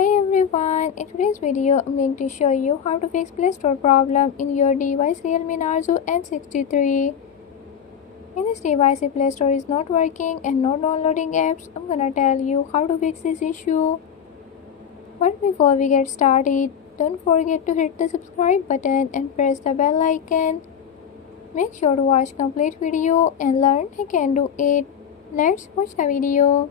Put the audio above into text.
Hey everyone, in today's video I'm going to show you how to fix Play Store problem in your device Realme Narzo N63. In this device, if Play Store is not working and not downloading apps, I'm gonna tell you how to fix this issue. But before we get started, don't forget to hit the subscribe button and press the bell icon. Make sure to watch complete video and learn how you can do it. Let's watch the video.